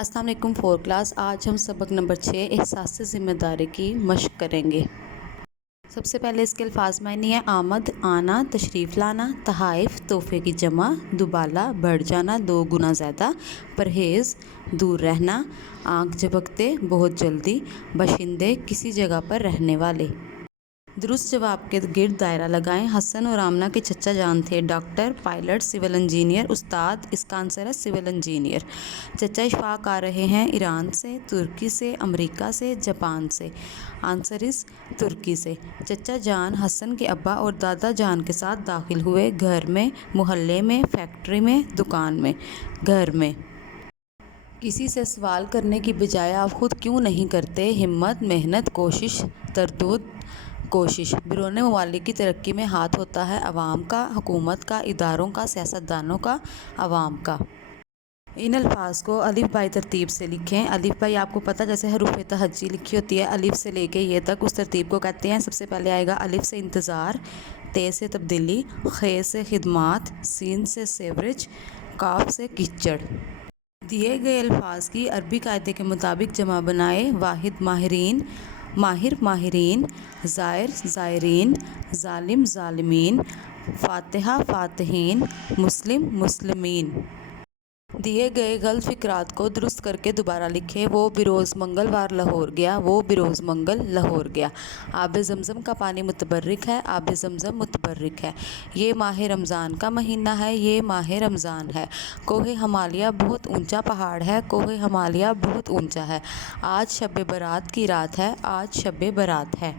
السلام علیکم 4 کلاس۔ آج ہم سبق نمبر 6 احساس ذمہ داری کی مشق کریں گے۔ سب سے پہلے اس کے الفاظ معنی ہے آمد آنا، تشریف لانا، تحائف تحفے کی جمع، دوبالا بڑھ جانا، دو گنا زیادہ، پرہیز دور رہنا، آنکھ جھپکتے بہت جلدی، باشندے کسی جگہ پر رہنے والے۔ درست جواب کے گرد دائرہ لگائیں۔ حسن اور آمنہ کے چچا جان تھے ڈاکٹر، پائلٹ، سول انجینئر۔ استاد اس کا آنسر ہے سول انجینئر۔ چچا اشفاق آ رہے ہیں ایران سے، ترکی سے، امریکہ سے، جاپان سے۔ آنسر از ترکی سے۔ چچا جان حسن کے ابا اور دادا جان کے ساتھ داخل ہوئے گھر میں، محلے میں، فیکٹری میں، دکان میں۔ گھر میں کسی سے سوال کرنے کی بجائے آپ خود کیوں نہیں کرتے؟ ہمت، محنت، کوشش، تردد، کوشش۔ بیرون ممالک کی ترقی میں ہاتھ ہوتا ہے عوام کا، حکومت کا، اداروں کا، سیاستدانوں کا، عوام کا۔ ان الفاظ کو الف بائی ترتیب سے لکھیں۔ الف بائی آپ کو پتہ جیسے حروف تہجی لکھی ہوتی ہے الف سے لے کے یہ تک، اس ترتیب کو کہتے ہیں۔ سب سے پہلے آئے گا الف سے انتظار، تے سے تبدیلی، خ سے خدمات، سین سے سیوریج، کاف سے کیچڑ۔ دیے گئے الفاظ کی عربی قاعدے کے مطابق جمع بنائے۔ واحد ماہرین، ماہر ماہرین، زائر زائرین، ظالم ظالمین، فاتحہ فاتحین، مسلم مسلمین۔ دیے گئے غلط فقرات کو درست کر کے دوبارہ لکھیں۔ وہ بروز منگلوار لاہور گیا، وہ بروز منگل لاہور گیا۔ آب زمزم کا پانی متبرک ہے، آب زمزم متبرک ہے۔ یہ ماہ رمضان کا مہینہ ہے، یہ ماہ رمضان ہے۔ کوہ ہمالیہ بہت اونچا پہاڑ ہے، کوہ ہمالیہ بہت اونچا ہے۔ آج شب برات کی رات ہے، آج شب برات ہے۔